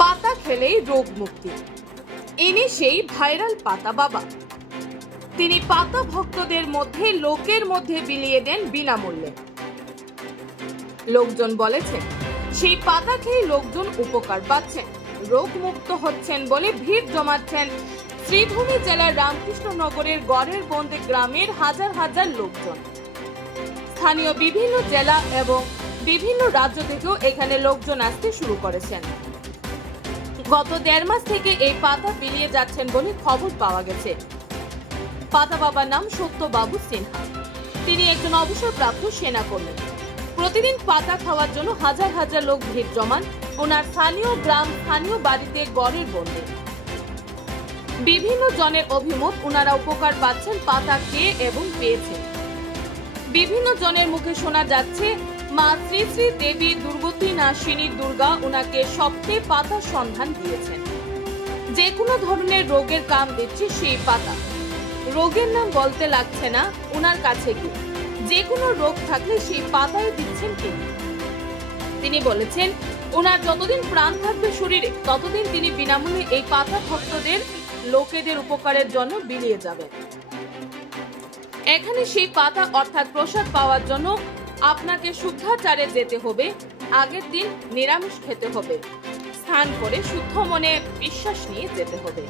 পাতা খেলেই রোগ মুক্তি, ইনি সেই ভাইরাল পাতা বাবা। তিনি পাতা ভক্তদের মধ্যে লোকের মধ্যে বিলিয়ে দেন বিনামূল্যে। লোকজন বলেছেন সেই পাতা খেয়ে লোকজন উপকার পাচ্ছেন, রোগ মুক্ত হচ্ছেন বলে ভিড় জমাচ্ছেন শ্রীভূমি জেলার রামকৃষ্ণনগরের গড়ের বন্দে গ্রামের হাজার হাজার লোকজন। স্থানীয় বিভিন্ন জেলা এবং বিভিন্ন রাজ্য থেকেও এখানে লোকজন আসতে শুরু করেছেন। গত 1.5 মাস থেকে এই পাতা বিলিয়ে যাচ্ছেন বলে খবর পাওয়া গেছে। পাতা বাবার নাম সত্যবাবু সিনহা। তিনি একজন অবসরপ্রাপ্ত সেনাকর্মী। প্রতিদিন পাতা খাওয়ার জন্য হাজার হাজার লোক ভিড় জমান ওনার স্থানীয় গ্রাম, স্থানীয় বাড়িতে গড়ের বন্দে। বিভিন্ন জনের অভিমত, ওনারা উপকার পাচ্ছেন পাতা খেয়ে এবং পেয়েছেন। বিভিন্ন জনের মুখে শোনা যাচ্ছে মা শ্রী শ্রী দেবী দুর্গতি নাশিনী দুর্গা ওনাকে সপ্তে পাতার সন্ধান দিয়েছেন। যে কোনো ধরনের রোগের কাম দিচ্ছে সেই পাতা। রোগের নাম বলতে লাগছে না ওনার কাছে গিয়ে, যে কোনো রোগ থাকলে সেই পাতায় দিচ্ছেন তিনি বলেছেন ওনার যতদিন প্রাণ থাকবে শরীরে ততদিন তিনি বিনামূল্যে এই পাতা ভক্তদের লোকেদের উপকারের জন্য বিলিয়ে যাবেন। এখানে সেই পাতা অর্থাৎ প্রসাদ পাওয়ার জন্য আপনাকে শুদ্ধাচারে যেতে হবে, আগের দিন নিরামিষ খেতে হবে, স্নান করে শুদ্ধ মনে বিশ্বাস নিয়ে যেতে হবে।